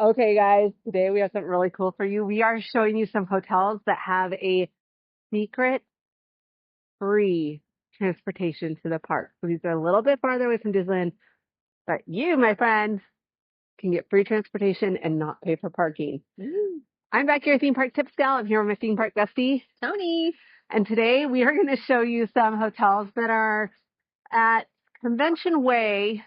Okay, guys, today we have something really cool for you. We are showing you some hotels that have a secret free transportation to the park. So these are a little bit farther away from Disneyland, but you, my friend, can get free transportation and not pay for parking. I'm back here at Theme Park Tips Gal. I'm here with my theme park bestie, Tony. and today we are going to show you some hotels that are at Convention Way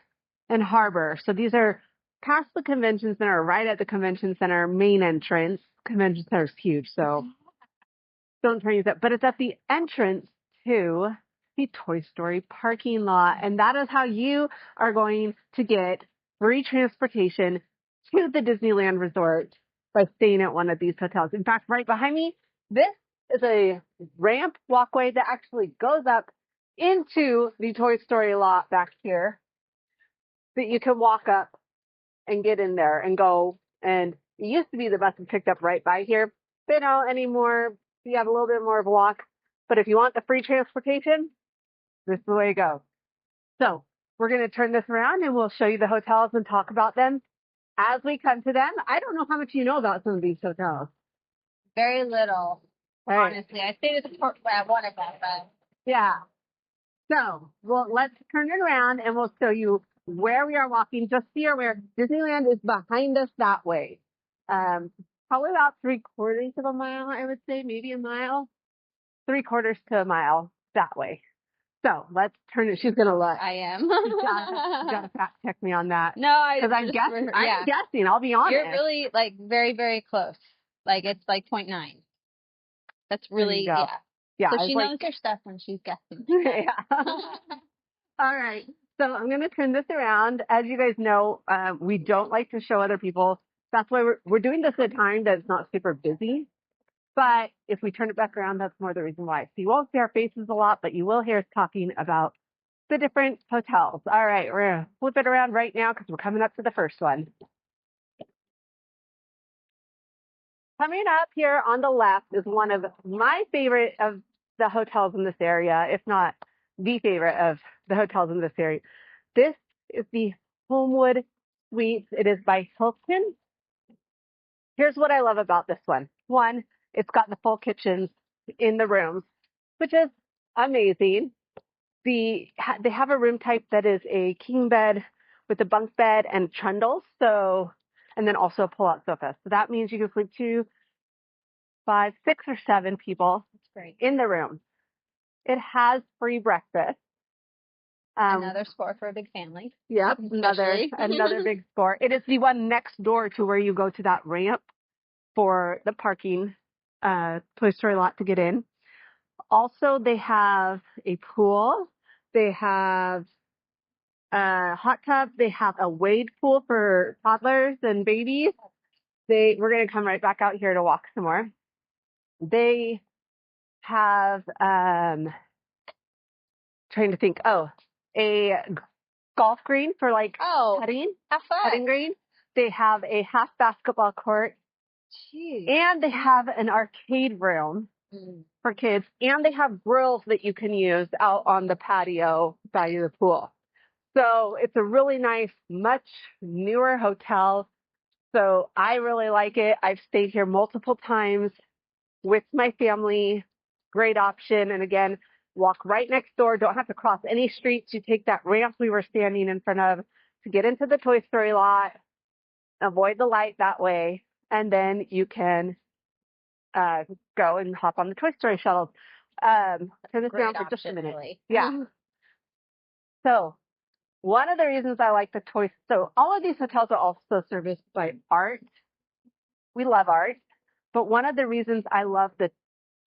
and Harbor. So these are past the convention center, right at the convention center main entrance. Convention center is huge, so don't try to use that. But it's at the entrance to the Toy Story parking lot. And that is how you are going to get free transportation to the Disneyland Resort by staying at one of these hotels. In fact, right behind me, this is a ramp walkway that actually goes up into the Toy Story lot back here that you can walk up and get in there and go. And it used to be the bus was picked up right by here. They don't anymore. You have a little bit more of a walk. But if you want the free transportation, this is the way to go. So we're going to turn this around and we'll show you the hotels and talk about them as we come to them. I don't know how much you know about some of these hotels. Very little, honestly. I stayed at one of them, but Yeah. So, well, let's turn it around and we'll show you where we are walking. Just so you're aware, Disneyland is behind us that way. Probably about 3/4 of a mile, I would say, maybe a mile. 3/4 to a mile that way. So let's turn it. She's gonna look. I am. You gotta fact check me on that. No, because I'm guessing. I'm guessing. I'll be honest. You're really very, very close. Like it's like 0.9. That's really Yeah. So she knows her stuff when she's guessing. Yeah. All right. So I'm going to turn this around. As you guys know, we don't like to show other people. That's why we're doing this at a time that's not super busy. But if we turn it back around, that's more the reason why. So you won't see our faces a lot, but you will hear us talking about the different hotels. All right. We're going to flip it around right now because we're coming up to the first one. Coming up here on the left is one of my favorite of the hotels in this area, if not the favorite of the hotels in this area. This is the Homewood Suites. It is by Hilton. Here's what I love about this one. One, it's got the full kitchens in the rooms, which is amazing. They have a room type that is a king bed with a bunk bed and trundles. And then also a pull-out sofa. So that means you can sleep 2, 5, 6, or 7 people in the room. It has free breakfast. Another sport for a big family. Yep, another big sport. It is the one next door to where you go to that ramp for the parking Toy Story lot to get in. Also, they have a pool. They have a hot tub. They have a wade pool for toddlers and babies. We're going to come right back out here to walk some more. They have, trying to think, a golf green for putting. Have fun. Putting green. They have a half basketball court. Jeez. And they have an arcade room for kids. And they have grills that you can use out on the patio by the pool. So it's a really nice, much newer hotel. So I really like it. I've stayed here multiple times with my family. Great option. And again, walk right next door. Don't have to cross any streets. You take that ramp we were standing in front of to get into the Toy Story lot. Avoid the light that way. And then you can go and hop on the Toy Story shuttles. Turn this around for just a minute. Really. Yeah. So one of the reasons I like so all of these hotels are also serviced by art. We love art. But one of the reasons I love the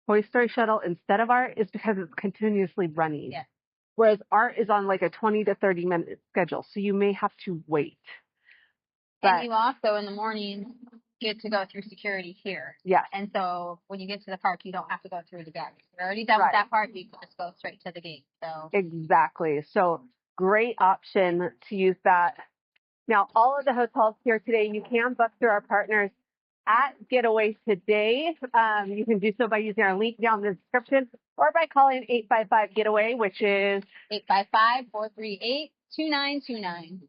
Toy Story shuttle instead of art is because it's continuously running. Yeah. Whereas art is on like a 20 to 30 minute schedule. So you may have to wait. And you also in the morning get to go through security here. Yeah. And so when you get to the park, you don't have to go through the gate. You're already done with that part. You can just go straight to the gate. So exactly. So great option to use that. Now, all of the hotels here today, you can book through our partners at Getaway Today. You can do so by using our link down in the description or by calling 855-GETAWAY, which is 855-438-2929.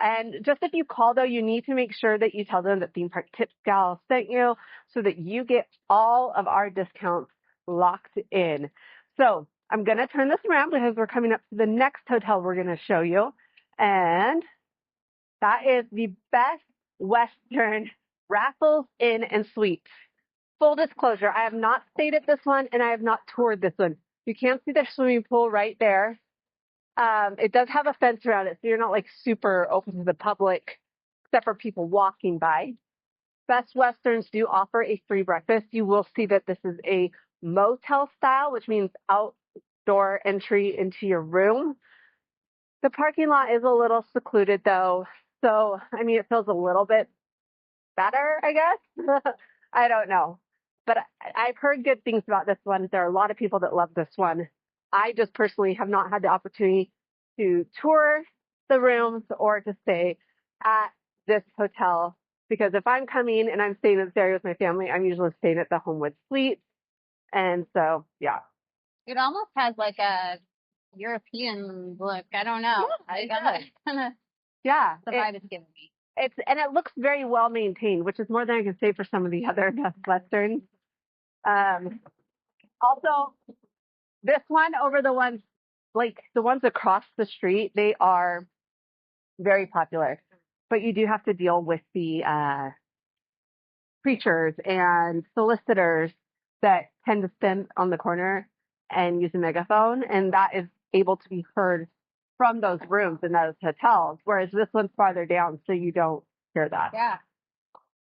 And just if you call, though, you need to make sure that you tell them that Theme Park Tips Gal sent you so that you get all of our discounts locked in. So I'm going to turn this around because we're coming up to the next hotel we're going to show you. And that is the Best Western Raffles Inn and Suites. Full disclosure, I have not stayed at this one and I have not toured this one. You can't see the swimming pool right there. It does have a fence around it, so you're not like super open to the public, except for people walking by. Best Westerns do offer a free breakfast. You will see that this is a motel style, which means outdoor entry into your room. The parking lot is a little secluded though, so I mean, it feels a little bit better, I guess. I don't know. But I've heard good things about this one. There are a lot of people that love this one. I just personally have not had the opportunity to tour the rooms or to stay at this hotel because if I'm coming and I'm staying in this area with my family, I'm usually staying at the Homewood Suite. And so, yeah. It almost has like a European look. I don't know. Yeah, the vibe it's giving me. It looks very well maintained, which is more than I can say for some of the other Best Westerns. Also, this one over the ones like the ones across the street, they are very popular, but you do have to deal with the preachers and solicitors that tend to stand on the corner and use a megaphone, and that is able to be heard from those rooms in those hotels, whereas this one's farther down, so you don't hear that. Yeah.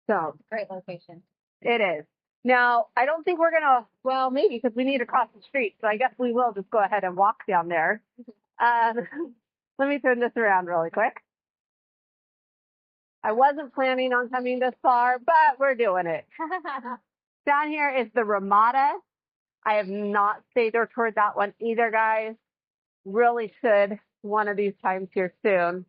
So great location. It is. Now, I don't think we're gonna, well, maybe because we need to cross the street, so I guess we will just go ahead and walk down there. Let me turn this around really quick. I wasn't planning on coming this far, but we're doing it. Down here is the Ramada. I have not stayed or toured that one either, guys. Really should one of these times here soon.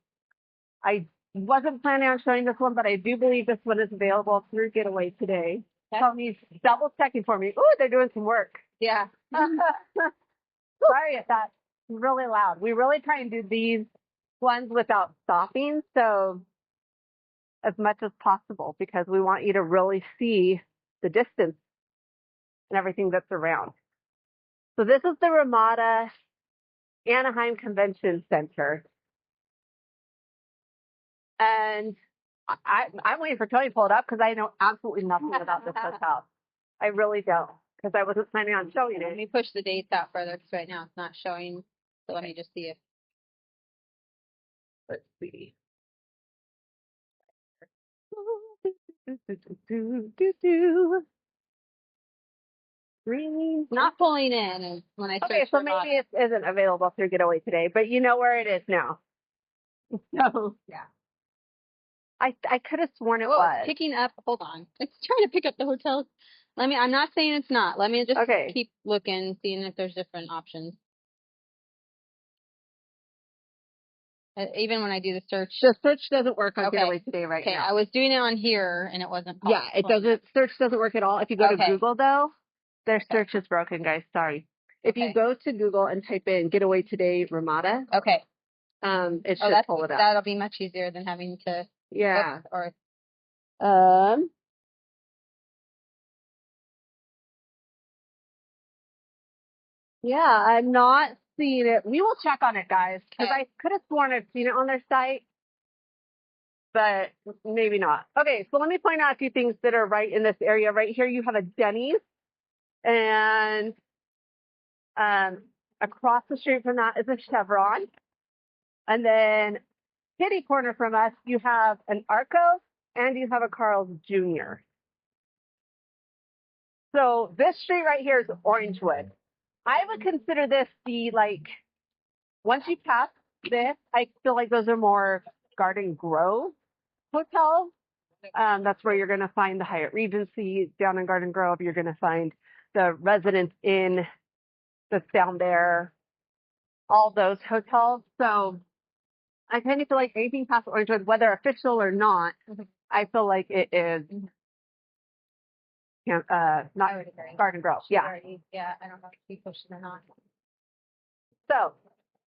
I wasn't planning on showing this one, but I do believe this one is available through Getaway today. Tony's double checking for me. Ooh, they're doing some work. Yeah. Sorry if that's really loud. We really try and do these ones without stopping, so as much as possible, because we want you to really see the distance and everything that's around. So this is the Ramada Anaheim Convention Center. And I'm waiting for Tony to pull it up because I know absolutely nothing about this hotel. I really don't, because I wasn't planning on showing it. Let me push the dates out further because right now it's not showing. So let me just see if. Let's see. Green. Not pulling in when I search. Okay, so maybe it isn't available through Getaway today, but you know where it is now. So yeah. I could have sworn it was. was. Picking up, hold on. It's trying to pick up the hotels. I'm not saying it's not. Let me just keep looking, seeing if there's different options. Even when I do the search. The search doesn't work on Getaway today right now. Okay, I was doing it on here and it wasn't. Yeah, it doesn't. Search doesn't work at all. If you go to Google, though, their search is broken, guys. Sorry. If you go to Google and type in Getaway Today Ramada. Okay. It should pull it up. That'll be much easier than having to. Yeah. Or. Yeah, I'm not seeing it. We will check on it, guys, because I could have sworn I've seen it on their site, but maybe not. Okay, so let me point out a few things that are right in this area. Right here, you have a Denny's, and across the street from that is a Chevron, and then kitty corner from us, you have an Arco, and you have a Carl's Jr. So this street right here is Orangewood. I would consider this the, like, once you pass this, I feel like those are more Garden Grove hotels. That's where you're going to find the Hyatt Regency down in Garden Grove. You're going to find the Residence Inn that's down there, all those hotels. So I kind of feel like anything past Orangewood, whether official or not, I feel like it is not Garden Grove. Yeah. Yeah, I don't know if she pushed it or not. So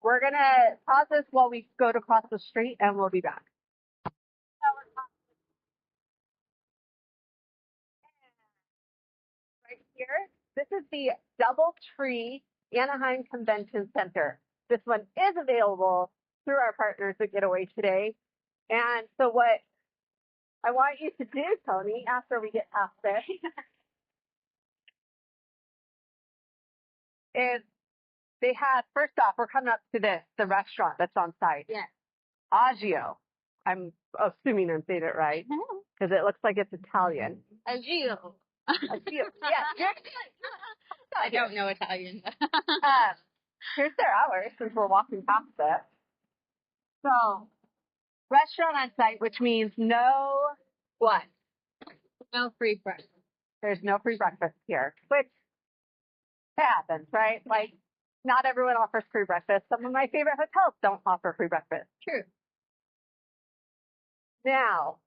We're going to pause this while we go to cross the street, and we'll be back. Right here, this is the DoubleTree Anaheim Convention Center. This one is available through our partners at Getaway today. And so what I want you to do, Tony, after we get past this, is they have, first off, we're coming up to this, the restaurant that's on site. Yeah. Agio. I'm assuming I'm saying it right, because it looks like it's Italian. Agio. Agio. Yeah. I don't know Italian. Here's their hours since we're walking past it. So, restaurant on site, which means no what? No free breakfast. There's no free breakfast here, which happens, right? Like, not everyone offers free breakfast. Some of my favorite hotels don't offer free breakfast. True. Now,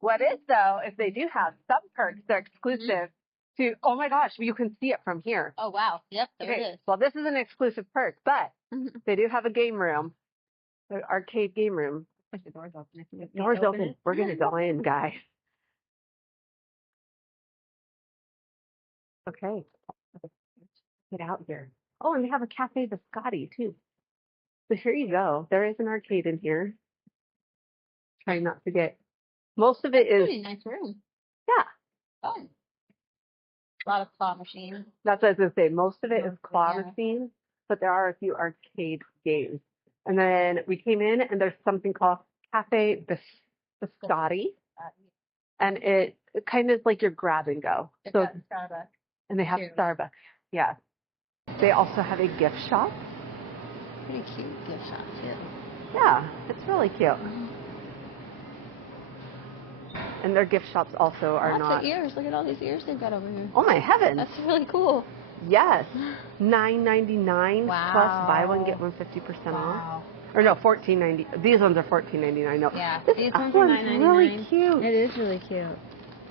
what is though, is they do have some perks that are exclusive to, oh my gosh, you can see it from here. Oh, wow. Yep, there it is. Well, this is an exclusive perk, but they do have a game room, the arcade game room. The door's open. Door's open. We're going to go in, guys. Okay. Get out here. Oh, and they have a Cafe Biscotti, too. So here you go. There is an arcade in here. Try not to get... Most of it is... Pretty nice room. Yeah. Fun. A lot of claw machines. That's what I was going to say. Most of it is claw machines, but there are a few arcade games. And then we came in, and there's something called Cafe Biscotti. And it kind of is like your grab and go. It's so Starbucks. And they have Starbucks. Yeah. They also have a gift shop. Pretty cute gift shop, too. Yeah, it's really cute. And their gift shops also are Lots of ears. Look at all these ears they've got over here. Oh, my heavens. That's really cool. Yes. $9.99 wow. plus buy one, get one 50% off. Or no, $14.90. These ones are $14.99. No. Yeah, these ones are $9.99. Really cute. It is really cute.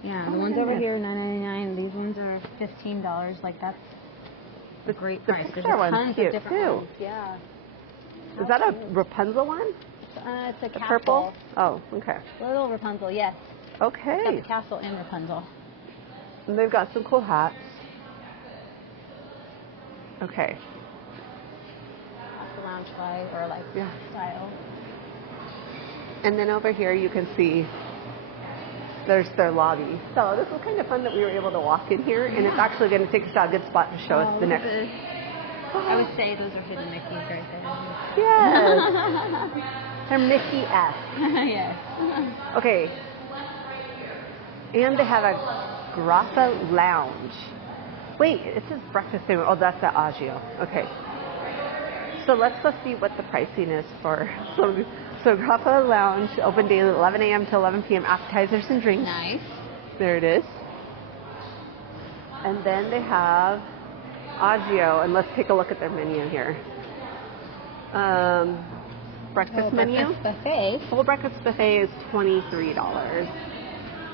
Yeah, the ones over here are $9.99. These ones are $15. Like, that's a great price. The Pixar one's cute, too. Ones. Yeah. Is that a Rapunzel one? It's a castle. Purple? Oh, okay. Little Rapunzel, yes. Okay. It's got the castle and Rapunzel. And they've got some cool hats. Okay. That's the lounge vibe, or like style. And then over here you can see there's their lobby. So this was kind of fun that we were able to walk in here, and it's actually going to take us to a good spot to show us the next. I would say those are hidden Mickeys right there. Yes. They're Mickey-esque. Yes. Okay. And they have a Grappa Lounge. Wait, it says breakfast table. Oh, that's at Agio. Okay. So let's go see what the pricing is for. So Grappa Lounge, open daily 11 a.m. to 11 p.m. Appetizers and drinks. Nice. There it is. And then they have Agio, and let's take a look at their menu here. Breakfast menu. Breakfast buffet. Full breakfast buffet is $23.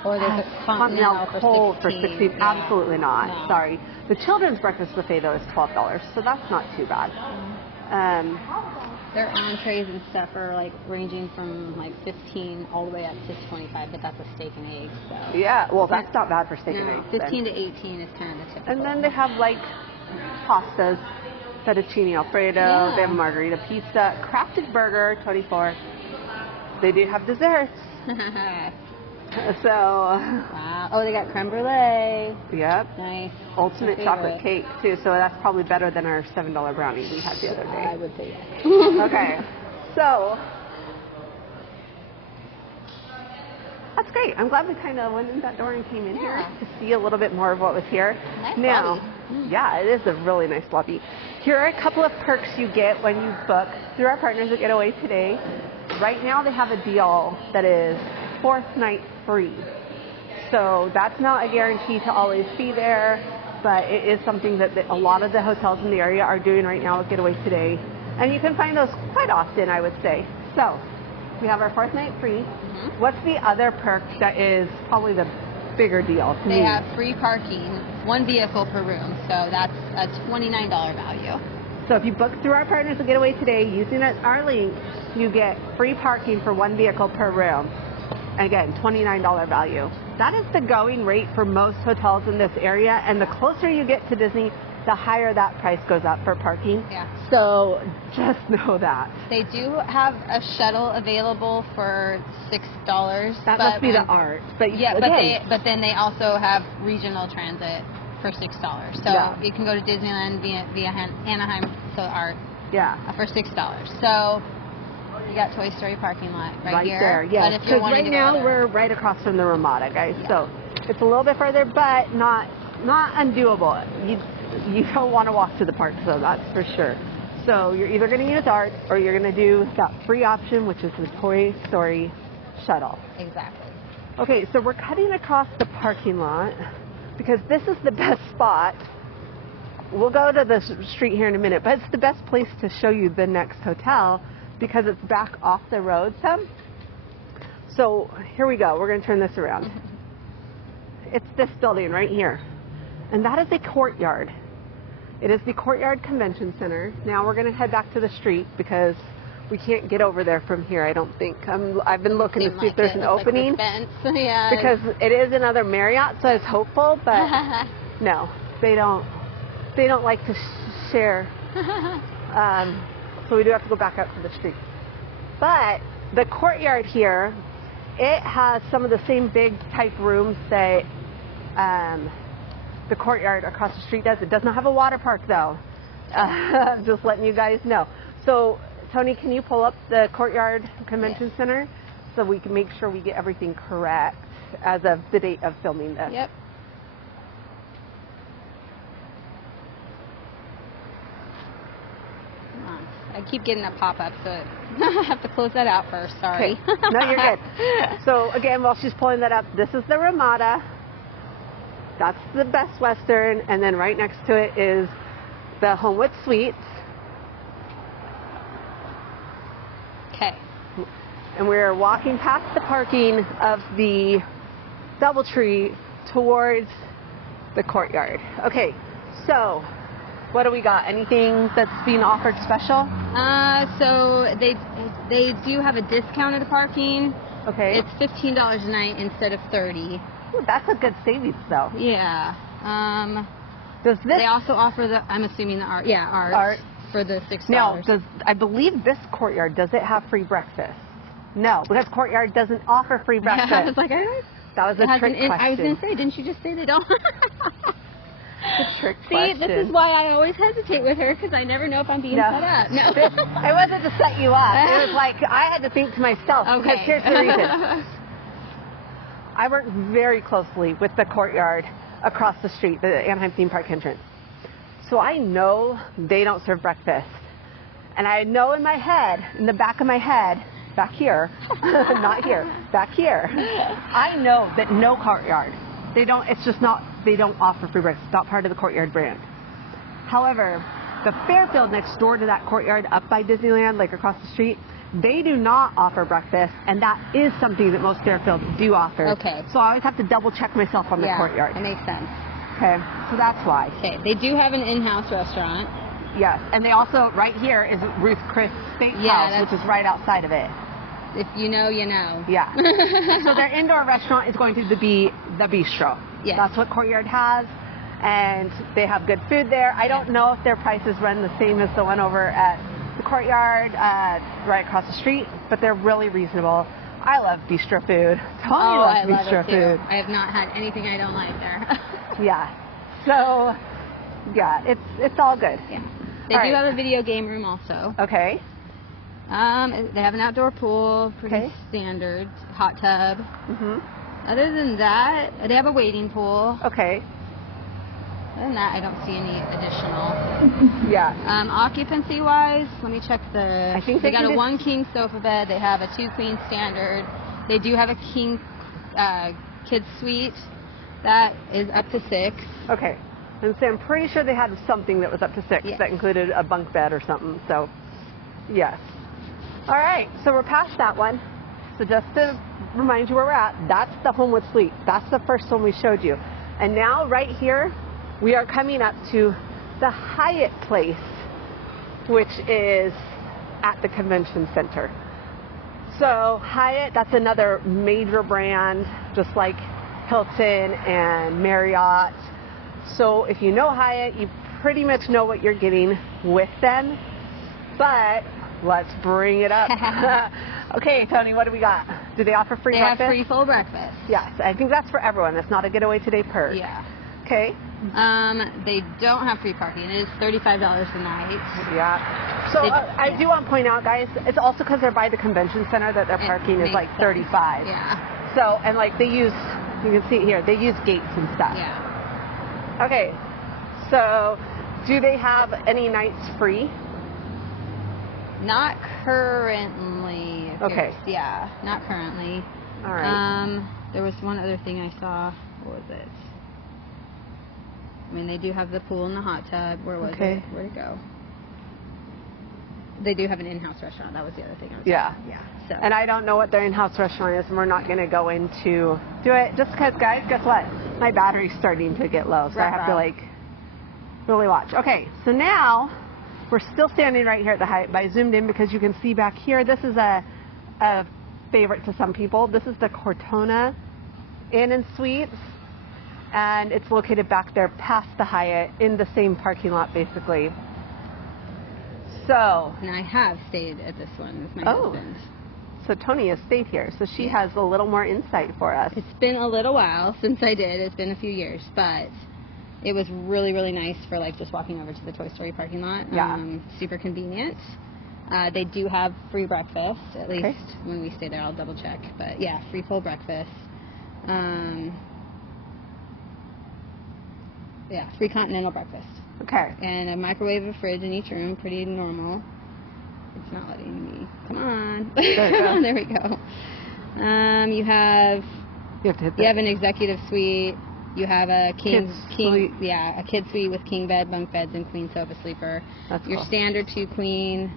Or there's a continental for $16. Absolutely not. No. Sorry. The children's breakfast buffet though is $12, so that's not too bad. Their entrees and stuff are like ranging from like $15 all the way up to $25, but that's a steak and eggs. So. Yeah, well that's not bad for steak and eggs. 15 to 18 is kind of the typical. And then they have like pastas, fettuccine alfredo. Yeah. They have margarita pizza, crafted burger, $24. They do have desserts. So. Wow. Oh, they got creme brulee. Yep. Nice. Ultimate chocolate cake, too. So that's probably better than our $7 brownie we had the other day. I would say yes. Okay. So. That's great. I'm glad we kind of went in that door and came in here to see a little bit more of what was here. Nice lobby. Yeah, it is a really nice lobby. Here are a couple of perks you get when you book through our partners at Getaway today. Right now they have a deal that is 4th night free. So that's not a guarantee to always be there, but it is something that a lot of the hotels in the area are doing right now at Getaway today. And you can find those quite often, I would say. So we have our 4th night free. What's the other perk that is probably the bigger deal to me? They have free parking, 1 vehicle per room, so that's a $29 value. So if you book through our Partners of Getaway today using our link, you get free parking for 1 vehicle per room. Again, $29 value. That is the going rate for most hotels in this area, and the closer you get to Disney, the higher that price goes up for parking. Yeah. So just know that. They do have a shuttle available for $6. That must be the art. But yeah, again, but then they also have regional transit for $6. So yeah. you can go to Disneyland via Anaheim to Art. Yeah. For $6. So you got Toy Story parking lot right here. There, yeah. Because right now we're right across from the Ramada, guys. Yeah. So it's a little bit further, but not undoable. You don't want to walk to the park, so that's for sure. So you're either going to use Art or you're going to do that free option, which is the Toy Story shuttle. Exactly. Okay, so we're cutting across the parking lot because this is the best spot. We'll go to the street here in a minute, but it's the best place to show you the next hotel because it's back off the road some. So here we go. We're going to turn this around. It's this building right here. And that is a courtyard. It is the Courtyard Convention Center. Now we're going to head back to the street because we can't get over there from here, I don't think. I've been looking to see if there's an opening. Yeah. Because it is another Marriott, so I was hopeful, but no, they don't like to share. So we do have to go back up to the street. But the courtyard here, it has some of the same big type rooms that the courtyard across the street does. It does not have a water park though. Just letting you guys know. So Tony, can you pull up the Courtyard Convention Center so we can make sure we get everything correct as of the date of filming this? Yep. Come on. I keep getting a pop-up, so I have to close that out first. Sorry. Okay. No, you're good. So again, while she's pulling that up, this is the Ramada. That's the Best Western, and then right next to it is the Homewood Suites. Okay. And we're walking past the parking of the DoubleTree towards the courtyard. Okay, so what do we got? Anything that's being offered special? So they do have a discounted parking. Okay. It's $15 a night instead of $30. Ooh, that's a good savings, though. Yeah. Does this? They also offer the. I'm assuming the art. Yeah, art. For the $6. Now, I believe this courtyard, does it have free breakfast? No, because Courtyard doesn't offer free breakfast. Yeah, I was like, that was a trick question. I was going to say, didn't you just say they don't? It's a trick See, question. this is why I always hesitate with her, because I never know if I'm being set up. No. It wasn't to set you up. It was like, I had to think to myself, because here's the reason. I work very closely with the Courtyard across the street, the Anaheim theme park entrance. So I know they don't serve breakfast. And I know in my head, in the back of my head, back here, not here, back here, I know that no Courtyard, they don't offer free breakfast. It's not part of the Courtyard brand. However, the Fairfield next door to that Courtyard up by Disneyland, like across the street, they do not offer breakfast, and that is something that most Fairfields do offer. Okay. So I always have to double check myself on the Courtyard. It makes sense. Okay, so that's why. Okay, they do have an in-house restaurant. Yes, and they also, right here is Ruth Chris Steakhouse, which is right outside of it. If you know, you know. Yeah. So their indoor restaurant is going to be the Bistro. Yes. That's what Courtyard has, and they have good food there. I don't know if their prices run the same as the one over at the Courtyard right across the street, but they're really reasonable. I love Bistro food. Tony loves Bistro food. I have not had anything I don't like there. Yeah. So, yeah, it's all good. Yeah. They do have a video game room also. Okay. They have an outdoor pool, pretty standard, hot tub. Mm-hmm. Other than that, they have a wading pool. Okay. Other than that, I don't see any additional. Yeah. Occupancy-wise, let me check the. I think they got a 1 king sofa bed. They have a 2 queen standard. They do have a king kids suite that is up to 6. Okay. And so I'm pretty sure they had something that was up to 6 that included a bunk bed or something. So, yes. All right. So we're past that one. So just to remind you where we're at, that's the Homewood Suite. That's the first one we showed you. And now right here, we are coming up to the Hyatt Place which is at the convention center. So Hyatt, that's another major brand, just like Hilton and Marriott. So if you know Hyatt, you pretty much know what you're getting with them. But let's bring it up. Okay, Tony, what do we got? Do they offer free breakfast? They have free full breakfast. Yes, I think that's for everyone. That's not a Getaway Today perk. Yeah. Okay. They don't have free parking. It is $35 a night. Yeah. So I do want to point out, guys, it's also because they're by the convention center that their parking is like $35. Yeah. So, and like they use, you can see it here, they use gates and stuff. Yeah. Okay. So, do they have any nights free? Not currently. Okay. Yeah, not currently. All right. There was one other thing I saw. What was it? I mean, they do have the pool and the hot tub. Where was it? Where'd it go? They do have an in-house restaurant. That was the other thing I was talking. Yeah. So. And I don't know what their in-house restaurant is, and we're not going to go into do it just because, guys, guess what? My battery's starting to get low, so I have to like really watch. Okay, so now we're still standing right here at the Hyatt, but I zoomed in because you can see back here. This is a favorite to some people. This is the Cortona Inn and Suites, and it's located back there past the Hyatt in the same parking lot, basically. So. And I have stayed at this one with my husband. So Tony has stayed here, so she has a little more insight for us. It's been a little while since I did. It's been a few years, but it was really, really nice for like just walking over to the Toy Story parking lot. Yeah. Super convenient. They do have free breakfast, at least when we stay there. I'll double check. But yeah, free full breakfast. Yeah, free continental breakfast. Okay. And a microwave and fridge in each room, pretty normal. It's not letting me. Come on. There we go. You have an executive suite. You have a king suite. Yeah, a kid suite with king bed, bunk beds, and queen sofa sleeper. That's your cool. Standard 2 queen.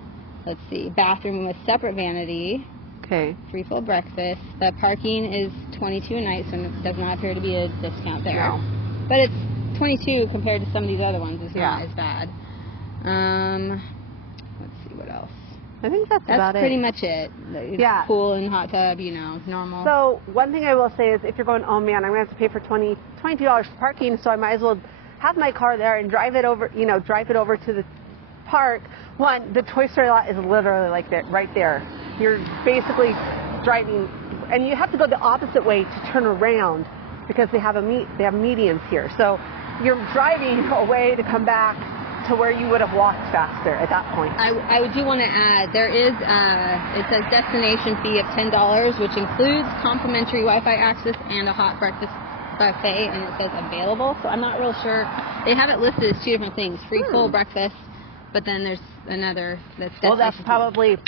Let's see, bathroom with separate vanity. Okay. Free full breakfast. The parking is $22 a night, so it does not appear to be a discount there. No. But it's $22 compared to some of these other ones. It's not as bad. Let's see what else. I think that's about it. That's pretty much it. It's pool and hot tub, you know, normal. So one thing I will say is if you're going, oh man, I'm going to have to pay for $22 for parking, so I might as well have my car there and drive it over to the park. One, the Toy Story lot is literally like that, right there. You're basically driving, and you have to go the opposite way to turn around because they have medians here. So you're driving away to come back to where you would have walked faster at that point. I do want to add, there is, it says destination fee of $10, which includes complimentary Wi-Fi access and a hot breakfast buffet, and it says available. So I'm not real sure. They have it listed as two different things, free full breakfast, but then there's another that's destination. Well, that's probably,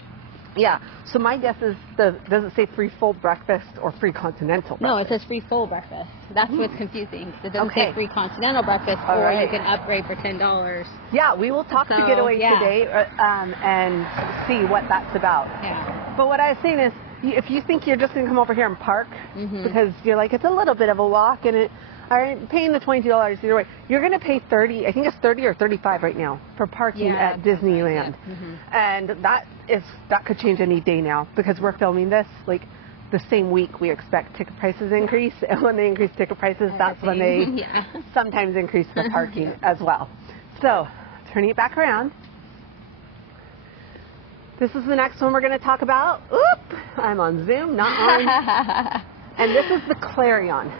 so my guess is, does it say free full breakfast or free continental breakfast? No, it says free full breakfast. That's what's confusing. It doesn't say free continental breakfast, you can upgrade for $10. Yeah, we will talk to Getaway today and see what that's about. Yeah. But what I was saying is, if you think you're just going to come over here and park, because you're like, it's a little bit of a walk, and I'm paying the $22 either way, you're going to pay $30, I think it's $30 or $35 right now, for parking at Disneyland. And that could change any day now, because we're filming this, like, the same week we expect ticket prices increase, and when they increase ticket prices, that's when they sometimes increase the parking as well. So, turning it back around. This is the next one we're going to talk about. Oop! I'm on Zoom, not on. And this is the Clarion.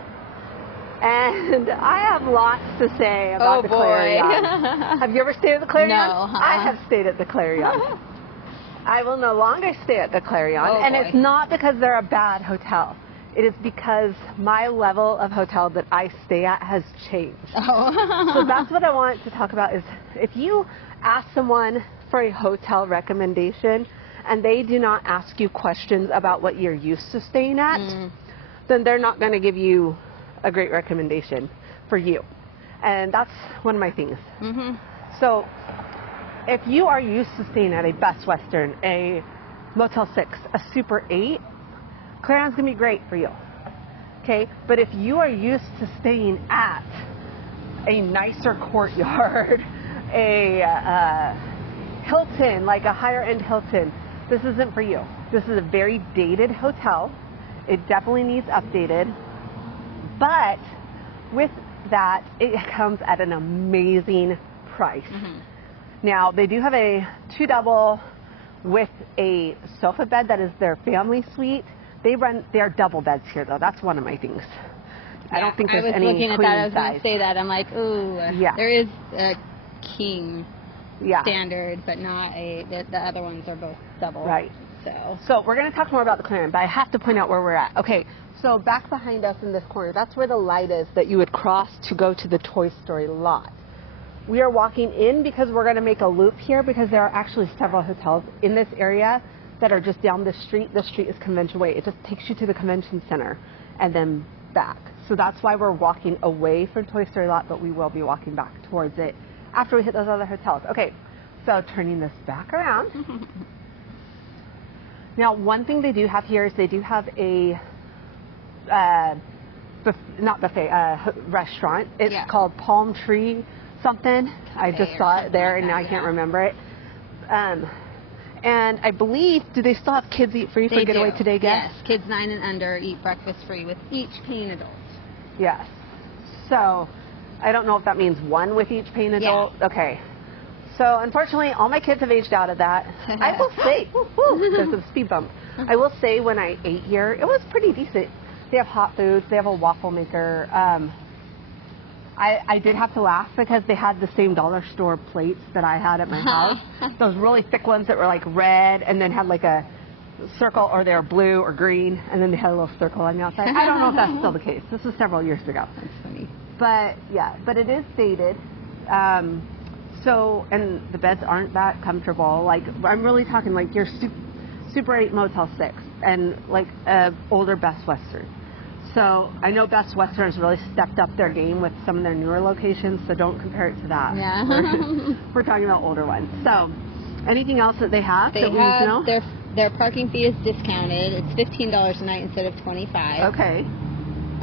And I have lots to say about the Clarion. Have you ever stayed at the Clarion? No. I have stayed at the Clarion. I will no longer stay at the Clarion. And it's not because they're a bad hotel. It is because my level of hotel that I stay at has changed. So that's what I want to talk about is if you ask someone for a hotel recommendation and they do not ask you questions about what you're used to staying at, then they're not going to give you a great recommendation for you. And that's one of my things. So if you are used to staying at a Best Western, a Motel 6, a Super 8, Clarion's going to be great for you. Okay? But if you are used to staying at a nicer courtyard, Hilton, like a higher end Hilton, this isn't for you. This is a very dated hotel. It definitely needs updated. But with that, it comes at an amazing price. Now, they do have a 2 double with a sofa bed that is their family suite. They are double beds here, though. That's one of my things. I don't think there's any queen size. I was looking at that. I was going to say that. I'm like, ooh, there is a king standard, but not the other ones are both double. Right. So we're going to talk more about the clearing, but I have to point out where we're at. Okay, so back behind us in this corner, that's where the light is that you would cross to go to the Toy Story lot. We are walking in because we're going to make a loop here because there are actually several hotels in this area that are just down the street. The street is Convention Way. It just takes you to the Convention Center and then back. So that's why we're walking away from Toy Story lot, but we will be walking back towards it after we hit those other hotels. Okay, so turning this back around. Now, one thing they do have here is they do have a, not buffet, restaurant. It's called Palm Tree something. I just saw it there and now I can't remember it. And I believe, do they still have kids eat free for Getaway Today guests? Yes, kids 9 and under eat breakfast free with each paying adult. Yes. So, I don't know if that means one with each paying adult. Yeah. Okay. So, unfortunately, all my kids have aged out of that. I will say, there's a speed bump. I will say when I ate here, it was pretty decent. They have hot foods. They have a waffle maker. I did have to laugh because they had the same dollar store plates that I had at my house. Those really thick ones that were like red and then had like a circle, or they were blue or green, and then they had a little circle on the outside. I don't know if that's still the case. This was several years ago. That's funny. But yeah, but it is dated. So, and the beds aren't that comfortable. Like, I'm really talking like your Super 8 Motel 6 and like older Best Western. So I know Best Western has really stepped up their game with some of their newer locations, so don't compare it to that. Yeah. We're talking about older ones. So anything else that they have that we need to know? Their parking fee is discounted. It's $15 a night instead of $25. Okay.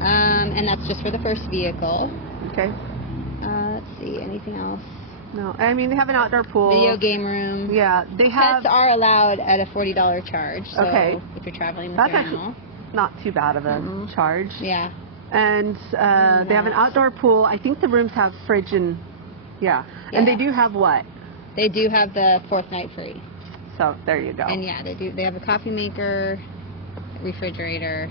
And that's just for the first vehicle. Okay. Let's see, anything else? No, I mean, they have an outdoor pool. Video game room. Yeah, they have... Pets are allowed at a $40 charge, so if you're traveling with your animal. Not too bad of a charge. Yeah. And they have an outdoor pool. I think the rooms have fridge and... Yeah. And they do have what? They do have the 4th night free. So, there you go. And they have a coffee maker, refrigerator.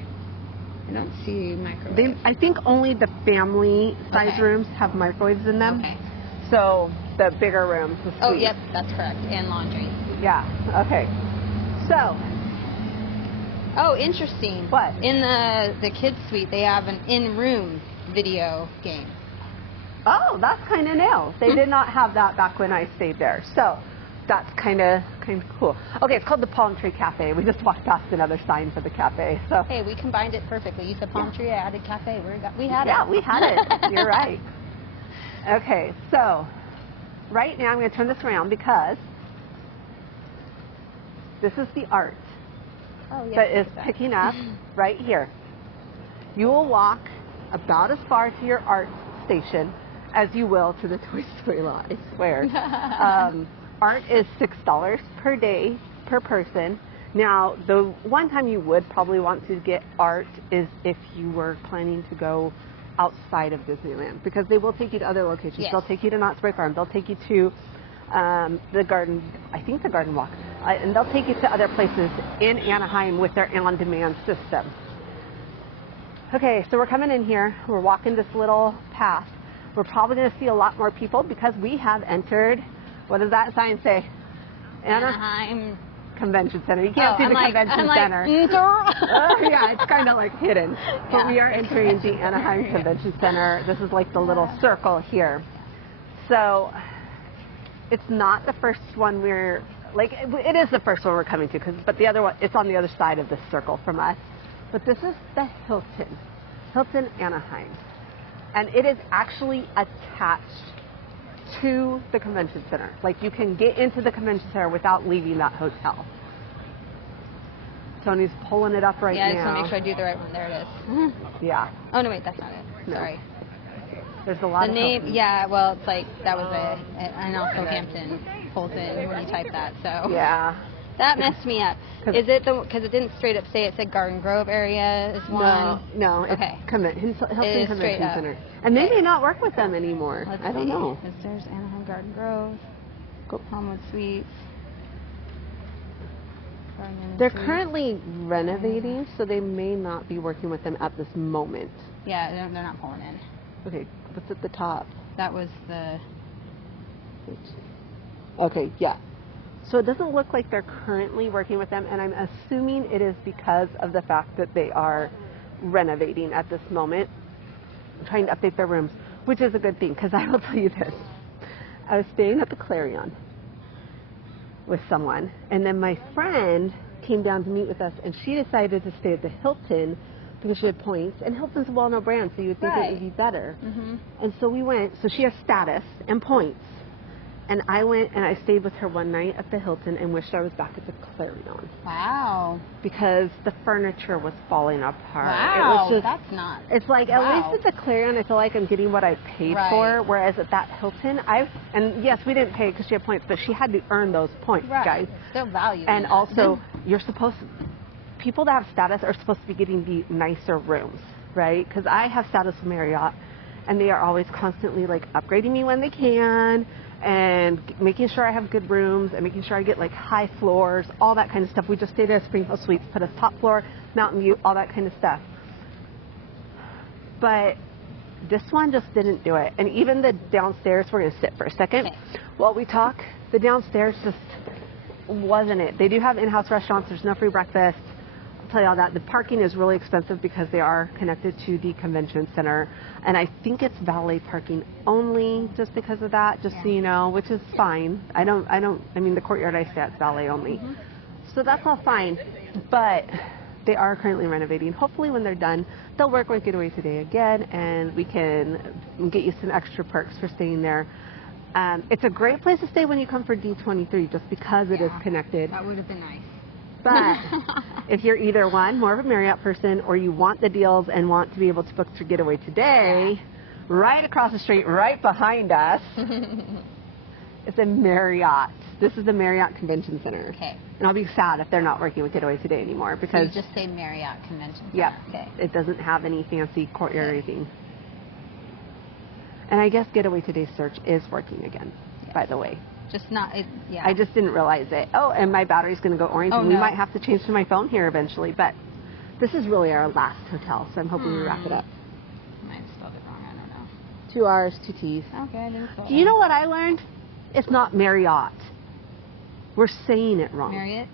I don't see microwaves. I think only the family size rooms have microwaves in them. Okay. So the bigger rooms, the suite. Oh, yep, that's correct. And laundry. Yeah. Okay. So. Oh, interesting. What? In the kids' suite, they have an in-room video game. Oh, that's kind of new. They did not have that back when I stayed there. So that's kind of cool. Okay, it's called the Palm Tree Cafe. We just walked past another sign for the cafe. So. Hey, we combined it perfectly. You said Palm Tree, I added cafe. We had it. Yeah, we had it. You're right. Okay, so right now I'm going to turn this around because this is the art that is picking up right here. You will walk about as far to your art station as you will to the Toy Story lot, I swear. Art is $6 per day per person. Now, the one time you would probably want to get art is if you were planning to go outside of Disneyland, because they will take you to other locations. Yes. They'll take you to Knott's Berry Farm. They'll take you to the garden, I think the Garden Walk, and they'll take you to other places in Anaheim with their on-demand system. Okay, so we're coming in here. We're walking this little path. We're probably going to see a lot more people because we have entered, what does that sign say? Anaheim Convention Center. You can't see the Convention Center. Yeah, it's kind of like hidden. But we are entering the Anaheim Convention Center. This is like the little circle here. So it's not the first one we're, like, it is the first one we're coming to, but the other one, it's on the other side of this circle from us. But this is the Hilton Anaheim. And it is actually attached to the convention center. Like, you can get into the convention center without leaving that hotel. Tony's pulling it up right now. Yeah, I just want to make sure I do the right one. There it is. Yeah. Oh, no, wait, that's not it. No. Sorry. There's a lot of Hiltons. Yeah, well, it's like, that was and also Hampton, Hilton, when you type that, so. Yeah. That messed me up. Is it because it didn't straight up say it said Garden Grove area is one? No. Okay. Hilton Convention Center. And they may not work with them anymore. I don't know. There's Anaheim Garden Grove. Homewood Suites. They're currently renovating, so they may not be working with them at this moment. Yeah, they're not pulling in. Okay, what's at the top? That was the... Okay, yeah. So it doesn't look like they're currently working with them, and I'm assuming it is because of the fact that they are renovating at this moment, trying to update their rooms, which is a good thing, because I will tell you this. I was staying at the Clarion with someone, and then my friend came down to meet with us, and she decided to stay at the Hilton because she had points, and Hilton's a well-known brand, so you would think it would be better. And so we went, so she has status and points, and I went and I stayed with her one night at the Hilton and wished I was back at the Clarion. Wow. Because the furniture was falling apart. Wow, it was just, that's not... It's like, at least at the Clarion, I feel like I'm getting what I paid for, whereas at that Hilton, and yes, we didn't pay because she had points, but she had to earn those points, guys. Still value. And also, you're supposed to, people that have status are supposed to be getting the nicer rooms, right? Because I have status with Marriott, and they are always constantly like upgrading me when they can, and making sure I have good rooms, and making sure I get like high floors, all that kind of stuff. We just stayed at Spring Hill Suites, put us top floor, mountain view, all that kind of stuff. But this one just didn't do it. And even the downstairs, we're going to sit for a second while we talk. The downstairs just wasn't it. They do have in-house restaurants. There's no free breakfast. I'll tell you all that. The parking is really expensive because they are connected to the convention center. And I think it's valet parking only just because of that, just so you know, which is fine. I mean, the courtyard I stay at is valet only. So that's all fine. But they are currently renovating. Hopefully when they're done, they'll work with Getaway Today again, and we can get you some extra perks for staying there. It's a great place to stay when you come for D23 just because it is connected. That would have been nice. But if you're either one, more of a Marriott person, or you want the deals and want to be able to book through Getaway Today, right across the street, right behind us, it's a Marriott. This is the Marriott Convention Center. Okay. And I'll be sad if they're not working with Getaway Today anymore because... So you just say Marriott Convention Center. Yeah. Okay. It doesn't have any fancy courtyard or anything. And I guess Getaway Today's search is working again, by the way. Just not, I just didn't realize it. Oh, and my battery's going to go orange, and we might have to change to my phone here eventually. But this is really our last hotel, so I'm hoping we wrap it up. I might have spelled it wrong, I don't know. 2 R's, 2 T's. Okay, I didn't spell it. Do you know what I learned? It's not Marriott. We're saying it wrong. Marriott?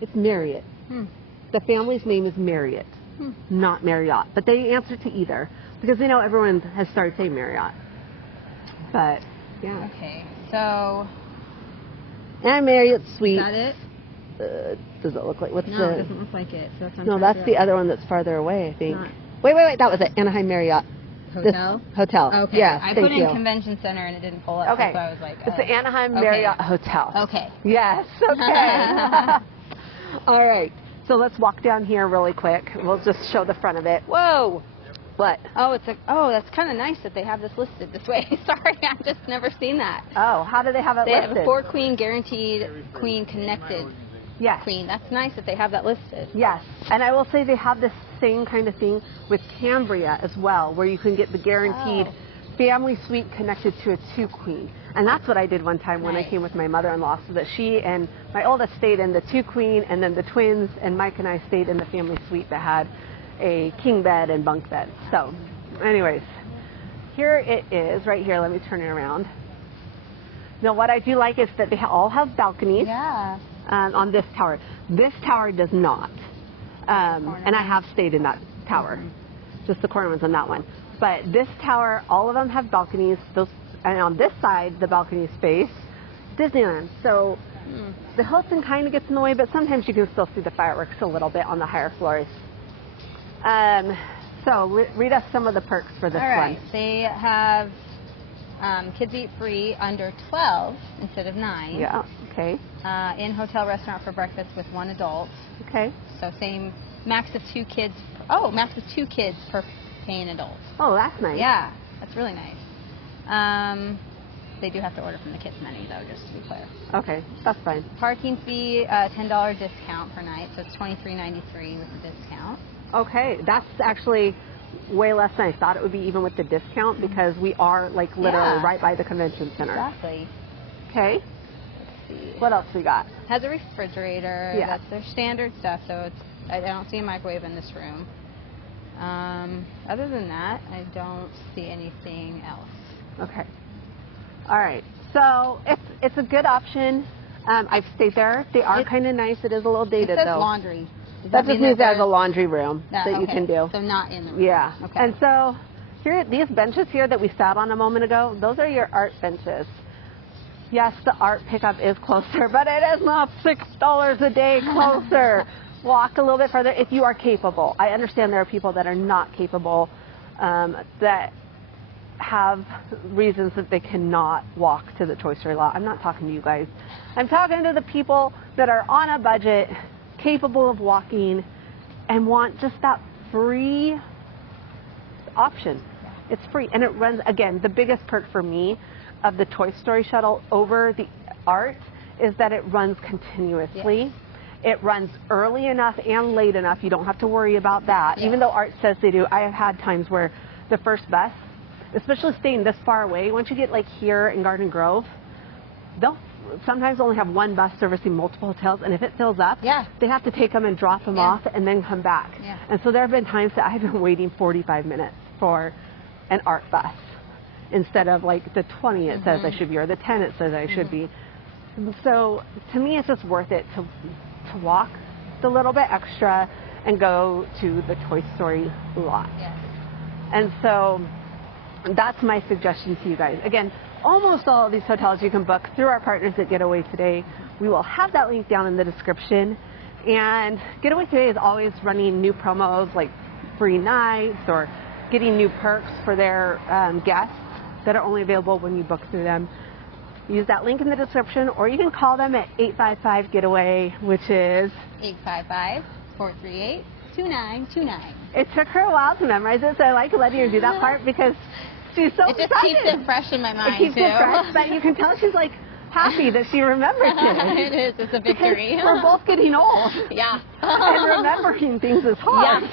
It's Marriott. The family's name is Marriott, not Marriott. But they answer to either because they know everyone has started saying Marriott. But, yeah. Okay, so... And Marriott Suites. Is that it? Does it look like? What's no, the... it doesn't look like it. So no, that's the other one that's farther away, I think. Wait. That was it. Anaheim Marriott. Hotel? Hotel. Okay. Yes, I put in Convention Center and it didn't pull up. Okay. So I was like, It's the Anaheim Marriott Hotel. Okay. Yes. Okay. All right. So let's walk down here really quick. We'll just show the front of it. Whoa. What? Oh, that's kind of nice that they have this listed this way. Sorry, I've just never seen that. Oh, how do they have it listed? They have a 4-queen guaranteed, queen connected. Yes. Queen. That's nice that they have that listed. Yes. And I will say they have this same kind of thing with Cambria as well, where you can get the guaranteed family suite connected to a 2-queen. And that's what I did one time when I came with my mother-in-law, so that she and my oldest stayed in the 2-queen, and then the twins and Mike and I stayed in the family suite that had a king bed and bunk bed. So, anyways, here it is, right here. Let me turn it around. Now, what I do like is that they all have balconies on this tower. This tower does not. And I have stayed in that tower. Just the corner ones on that one. But this tower, all of them have balconies. And on this side, the balconies face Disneyland. So the Hilton kind of gets in the way, but sometimes you can still see the fireworks a little bit on the higher floors. So read us some of the perks for this one. They have kids eat free under 12 instead of 9. Yeah, okay. In-hotel restaurant for breakfast with 1 adult. Okay. So same, max of 2 kids. Oh, max of 2 kids per paying adult. Oh, that's nice. Yeah, That's really nice. They do have to order from the kids menu, though, just to be clear. Okay, that's fine. Parking fee, $10 discount per night, so it's $23.93 with the discount. Okay, that's actually way less than I thought it would be, even with the discount, because we are like literally right by the convention center. Exactly. Okay. Let's see. What else we got? Has a refrigerator. Yeah. That's their standard stuff, so I don't see a microwave in this room. Other than that, I don't see anything else. Okay. All right. So it's a good option. I've stayed there. They are kind of nice. It is a little dated, it says though. Laundry. That just means there's a laundry room that you okay. can do. So not in the room. Yeah. Okay. And so here, these benches here that we sat on a moment ago, those are your art benches. Yes, the art pickup is closer, but it is not $6 a day closer. Walk a little bit further if you are capable. I understand there are people that are not capable, that have reasons that they cannot walk to the Toy Story lot. I'm not talking to you guys. I'm talking to the people that are on a budget, capable of walking, and want just that free option. It's free, and it runs, again, the biggest perk for me of the Toy Story shuttle over the art is that it runs continuously. Yes. It runs early enough and late enough. You don't have to worry about that. Yes. Even though art says they do. I have had times where the first bus, especially staying this far away, once you get like here in Garden Grove, they'll sometimes only have one bus servicing multiple hotels, and if it fills up, they have to take them and drop them off and then come back. Yeah. And so there have been times that I've been waiting 45 minutes for an art bus instead of like the 20 it says I should be, or the 10 it says I should be. So to me, it's just worth it to walk the little bit extra and go to the Toy Story lot. Yes. And so that's my suggestion to you guys. Again, almost all of these hotels you can book through our partners at Getaway Today. We will have that link down in the description. And Getaway Today is always running new promos like free nights or getting new perks for their guests that are only available when you book through them. Use that link in the description, or you can call them at 855-GETAWAY, which is 855-438-2929. It took her a while to memorize it, so I like letting her do that part because she's so excited. It just keeps it fresh in my mind, It keeps it fresh, but you can tell she's like happy that she remembered it. It is. It's a victory. We're both getting old. Yeah. And remembering things is hard. Yeah.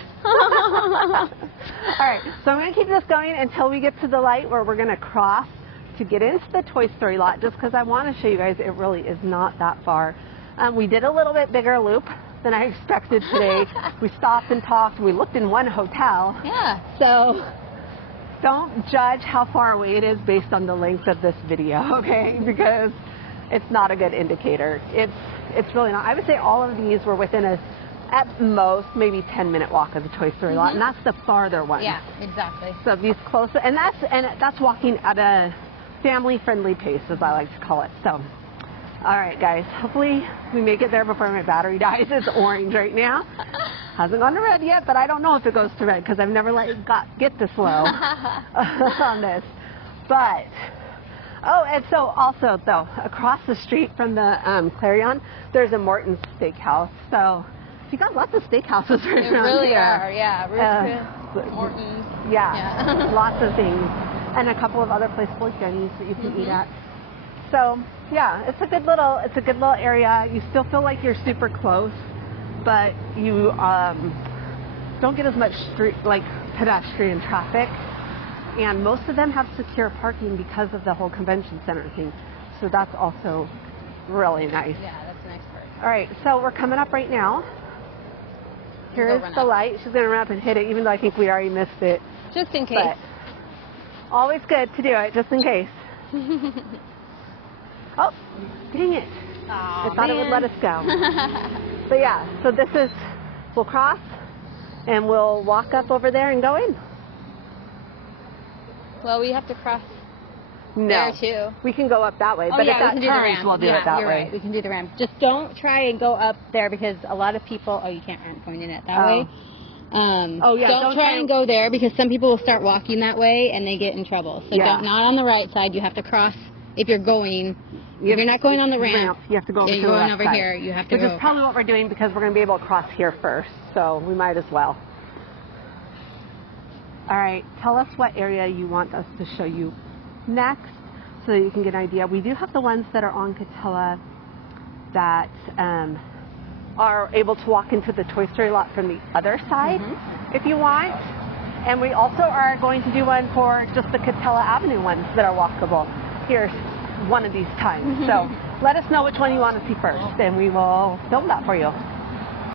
All right, so I'm going to keep this going until we get to the light where we're going to cross to get into the Toy Story lot, just because I want to show you guys it really is not that far. We did a little bit bigger loop than I expected today. We stopped and talked. We looked in one hotel. Yeah. So don't judge how far away it is based on the length of this video, okay? Because it's not a good indicator. It's really not. I would say all of these were within at most, maybe 10-minute walk of the Toy Story lot, and that's the farther one. Yeah, exactly. So these closer, and that's walking at a family-friendly pace, as I like to call it. So, all right, guys, hopefully we make it there before my battery dies. It's orange right now. Hasn't gone to red yet, but I don't know if it goes to red because I've never let it get this low on this. But, oh, and so also, though, across the street from the Clarion, there's a Morton's Steakhouse. So you got lots of steakhouses right around really here. are, yeah. Chris, Morton's. Yeah, lots of things. And a couple of other places like Denny's that you can eat at. So yeah, it's a good little area. You still feel like you're super close, but you don't get as much pedestrian traffic. And most of them have secure parking because of the whole convention center thing. So that's also really nice. Yeah, that's a nice part. All right, so we're coming up right now. Here's the light. She's going to run up and hit it, even though I think we already missed it. Just in case. But always good to do it, just in case. Oh, dang it. I thought it would let us go. But yeah, so we'll cross, and we'll walk up over there and go in. Well, we have to cross there, too. We can go up that way, but if that turns, we'll do it that way. Right. We can do the ramp. Just don't try and go up there because a lot of people, you can't going in it that way. Don't try and go there because some people will start walking that way and they get in trouble. So not on the right side. You have to cross if you're going. If you're not going on the ramp, you have to go over you're going over here. You have to go. Which is probably what we're doing because we're going to be able to cross here first. So we might as well. All right, tell us what area you want us to show you next so that you can get an idea. We do have the ones that are on Catella that are able to walk into the Toy Story lot from the other side if you want. And we also are going to do one for just the Catella Avenue ones that are walkable here one of these times. So let us know which one you want to see first, and we will film that for you.